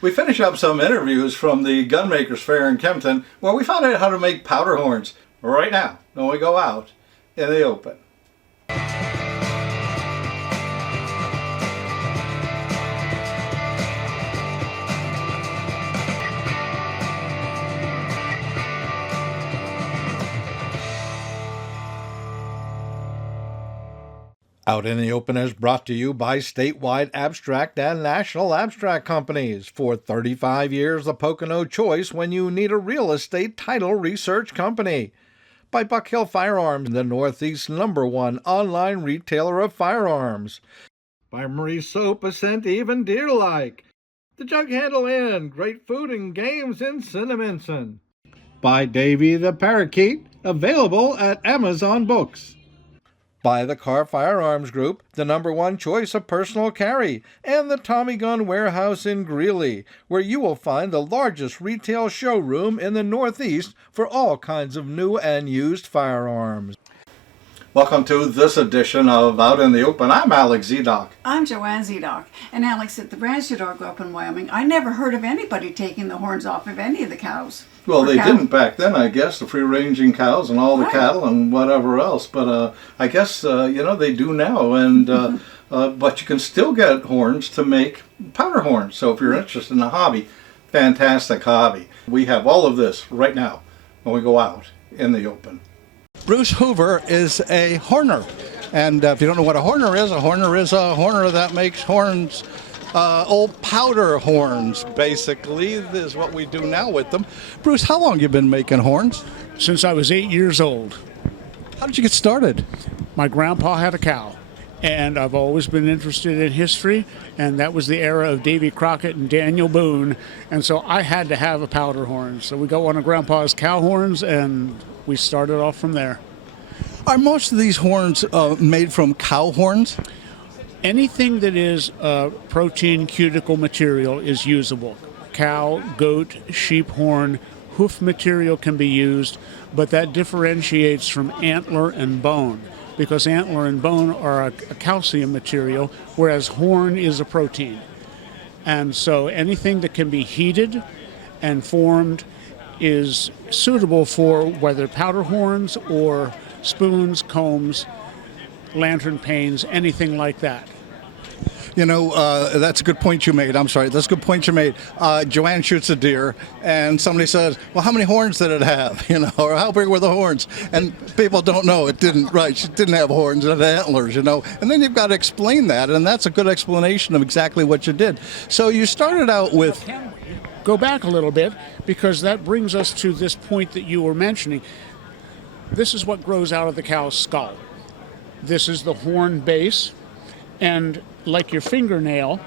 We finish up some interviews from the Gunmakers Fair in Kempton where we found out how to make powder horns right now when we go out in the open. Out in the Open is brought to you by statewide abstract and national abstract companies. For 35 years, the Pocono choice when you need a real estate title research company. By Buck Hill Firearms, the Northeast's #1 online retailer of firearms. By Marie Soap, a scent even deer-like. The Jug Handle Inn, great food and games in Cinnaminson. By Davy the Parakeet, available at Amazon Books. By the Carve Firearms Group, the #1 choice of personal carry, and the Tommy Gun Warehouse in Greeley, where you will find the largest retail showroom in the Northeast for all kinds of new and used firearms. Welcome to this edition of Out in the Open. I'm Alex Zidock. I'm Joanne Zidock. And Alex, at the ranch that I grew up in Wyoming, I never heard of anybody taking the horns off of any of the cows. Well, they didn't back then, I guess, the free-ranging cows and all the cattle and whatever else. But I guess, they do now. And but you can still get horns to make powder horns. So if you're interested in the hobby, fantastic hobby. We have all of this right now when we go out in the open. Bruce Hoover is a horner. And if you don't know what a horner is a horner that makes horns. Old powder horns, basically, is what we do now with them. Bruce, how long have you been making horns? Since I was 8 years old. How did you get started? My grandpa had a cow, and I've always been interested in history, and that was the era of Davy Crockett and Daniel Boone, and so I had to have a powder horn. So we got one of Grandpa's cow horns, and we started off from there. Are most of these horns made from cow horns? Anything that is protein cuticle material is usable. Cow, goat, sheep horn, hoof material can be used, but that differentiates from antler and bone, because antler and bone are a calcium material, whereas horn is a protein. And so anything that can be heated and formed is suitable for whether powder horns or spoons, combs, lantern panes, anything like that. You know, that's a good point you made. I'm sorry, that's a good point you made. Joanne shoots a deer, and somebody says, well, how many horns did it have? Or how big were the horns? And people don't know. It didn't, right, she didn't have horns, it had antlers, And then you've got to explain that, and that's a good explanation of exactly what you did. So you started out with... Go back a little bit, because that brings us to this point that you were mentioning. This is what grows out of the cow's skull. This is the horn base, and like your fingernail,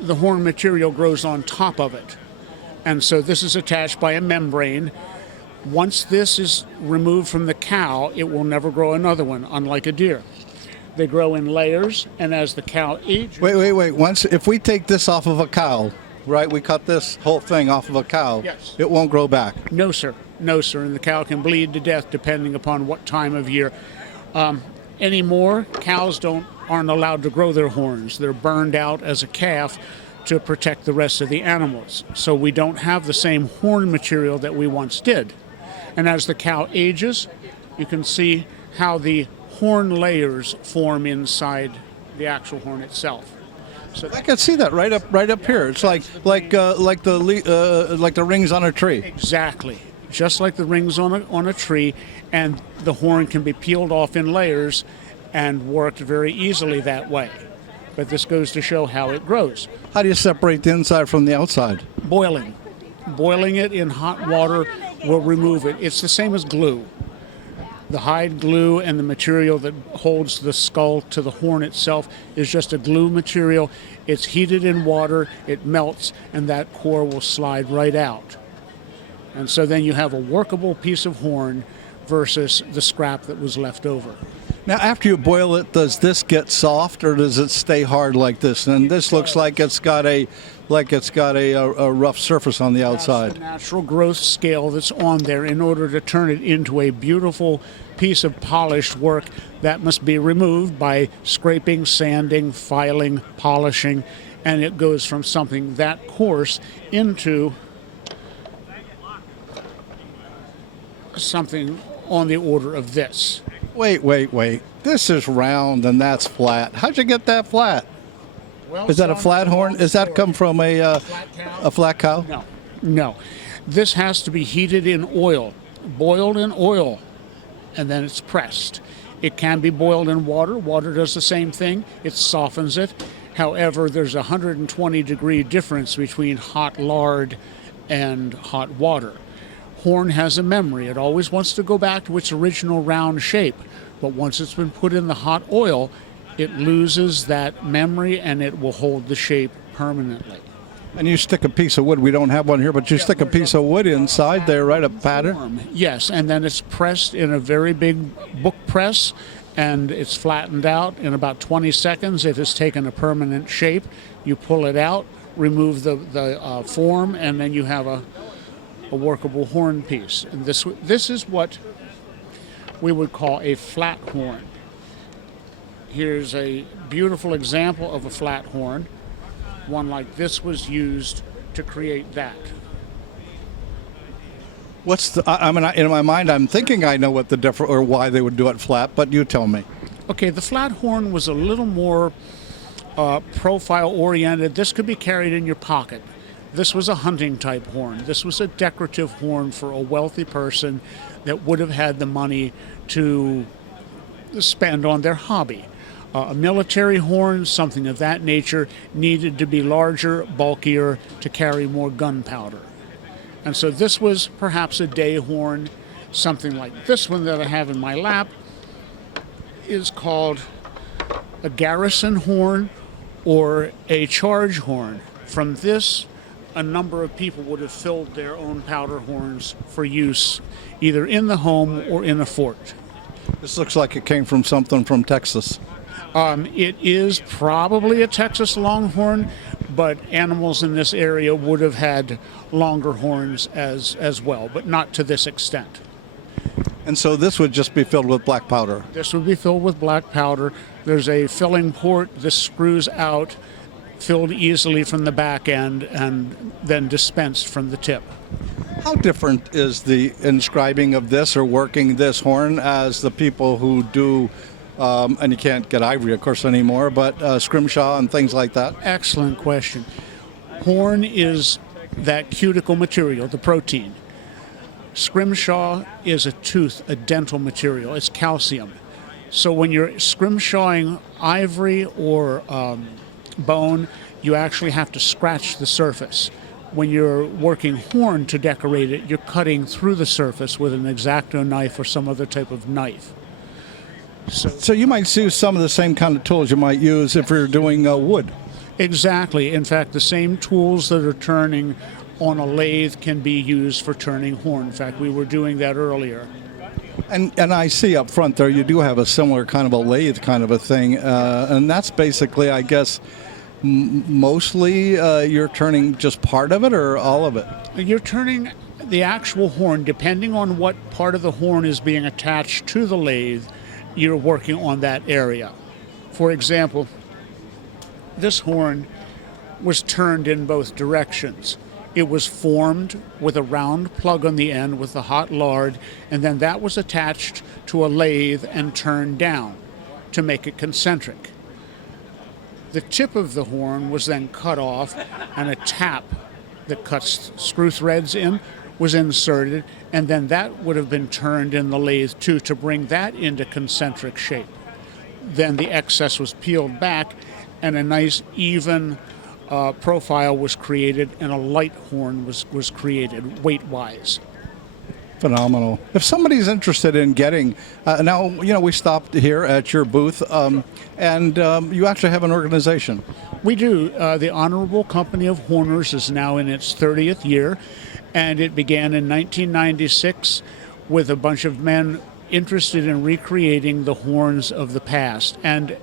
the horn material grows on top of it. And so this is attached by a membrane. Once this is removed from the cow, it will never grow another one, unlike a deer. They grow in layers, and as the cow ages... Wait. If we take this off of a cow, right, we cut this whole thing off of a cow, yes. It won't grow back. No, sir. And the cow can bleed to death depending upon what time of year. Anymore, cows aren't allowed to grow their horns. They're burned out as a calf to protect the rest of the animals. So we don't have the same horn material that we once did. And as the cow ages, you can see how the horn layers form inside the actual horn itself. So I can see that right up here. It's like the rings on a tree. Exactly. Just like the rings on a tree, and the horn can be peeled off in layers and worked very easily that way. But this goes to show how it grows. How do you separate the inside from the outside? Boiling. Boiling it in hot water will remove it. It's the same as glue. The hide glue and the material that holds the skull to the horn itself is just a glue material. It's heated in water, it melts, and that core will slide right out. And so then you have a workable piece of horn versus the scrap that was left over. Now, after you boil it, does this get soft or does it stay hard like this? And this looks like it's got a rough surface on the outside. That's the natural growth scale that's on there. In order to turn it into a beautiful piece of polished work, that must be removed by scraping, sanding, filing, polishing, and it goes from something that coarse into something on the order of this. Wait. This is round and that's flat. How'd you get that flat? Well, Is that a flat horn? Does that come from a flat cow? No. This has to be heated in oil, boiled in oil, and then it's pressed. It can be boiled in water. Water does the same thing. It softens it. However, there's a 120-degree difference between hot lard and hot water. Horn has a memory. It always wants to go back to its original round shape, but once it's been put in the hot oil, it loses that memory and it will hold the shape permanently. And you stick a piece of wood. We don't have one here, but you stick a piece of wood inside there, right? A pattern? Yes, and then it's pressed in a very big book press, and it's flattened out in about 20 seconds. It has taken a permanent shape. You pull it out, remove the form, and then you have a workable horn piece. And this is what we would call a flat horn. Here's a beautiful example of a flat horn. One like this was used to create that. What's the? In my mind, I'm thinking I know what the difference or why they would do it flat, but you tell me. Okay, the flat horn was a little more profile oriented. This could be carried in your pocket. This was a hunting type horn. This was a decorative horn for a wealthy person that would have had the money to spend on their hobby. A military horn, something of that nature, needed to be larger, bulkier, to carry more gunpowder. And so this was perhaps a day horn. Something like this one that I have in my lap is called a garrison horn or a charge horn. From this, a number of people would have filled their own powder horns for use either in the home or in a fort. This looks like it came from something from Texas. It is probably a Texas Longhorn, but animals in this area would have had longer horns as well, but not to this extent. And so this would just be filled with black powder. This would be filled with black powder. There's a filling port. This screws out, filled easily from the back end, and then dispensed from the tip. How different is the inscribing of this or working this horn as the people who do, and you can't get ivory, of course, anymore, but scrimshaw and things like that? Excellent question. Horn is that cuticle material, the protein. Scrimshaw is a tooth, a dental material. It's calcium. So when you're scrimshawing ivory or bone, you actually have to scratch the surface. When you're working horn to decorate it, you're cutting through the surface with an X-Acto knife or some other type of knife. So you might use some of the same kind of tools you might use if you're doing wood. Exactly. In fact, the same tools that are turning on a lathe can be used for turning horn. In fact, we were doing that earlier. And I see up front there you do have a similar kind of a lathe kind of a thing, and that's basically, I guess, mostly you're turning just part of it or all of it? You're turning the actual horn, depending on what part of the horn is being attached to the lathe, you're working on that area. For example, this horn was turned in both directions. It was formed with a round plug on the end with the hot lard, and then that was attached to a lathe and turned down to make it concentric. The tip of the horn was then cut off, and a tap that cuts screw threads in was inserted, and then that would have been turned in the lathe too to bring that into concentric shape. Then the excess was peeled back, and a nice even profile was created, and a light horn was created weight-wise. Phenomenal. If somebody's interested in getting, now, we stopped here at your booth, and you actually have an organization. We do. The Honorable Company of Horners is now in its 30th year, and it began in 1996 with a bunch of men interested in recreating the horns of the past and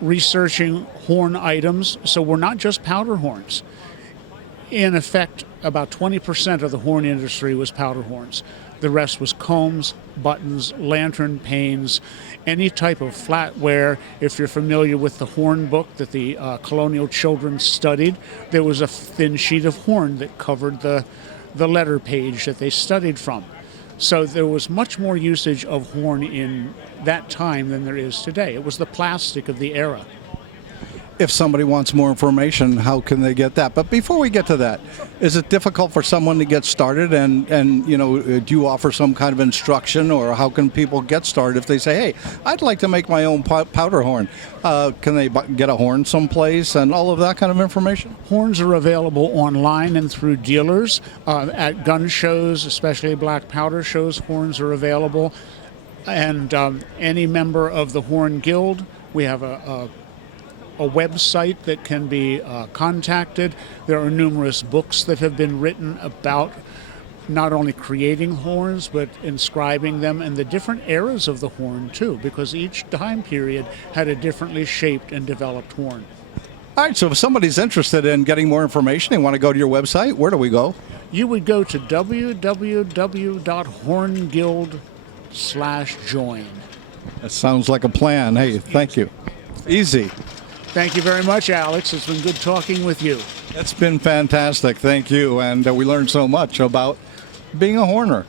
researching horn items. So we're not just powder horns. In effect, about 20% of the horn industry was powder horns. The rest was combs, buttons, lantern panes, any type of flatware. If you're familiar with the horn book that the colonial children studied, there was a thin sheet of horn that covered the letter page that they studied from. So there was much more usage of horn in that time than there is today. It was the plastic of the era. If somebody wants more information, how can they get that? But before we get to that, is it difficult for someone to get started? And you know, do you offer some kind of instruction, or how can people get started if they say, hey, I'd like to make my own powder horn? Can they get a horn someplace and all of that kind of information? Horns are available online and through dealers. At gun shows, especially black powder shows, horns are available. And any member of the Horn Guild, we have a website that can be contacted. There are numerous books that have been written about not only creating horns, but inscribing them and the different eras of the horn, too, because each time period had a differently shaped and developed horn. All right, so if somebody's interested in getting more information, they want to go to your website, where do we go? You would go to www.hornguild.com/join. That sounds like a plan. Hey, thank you. Easy. Thank you very much, Alex. It's been good talking with you. It's been fantastic. Thank you. And we learned so much about being a horner.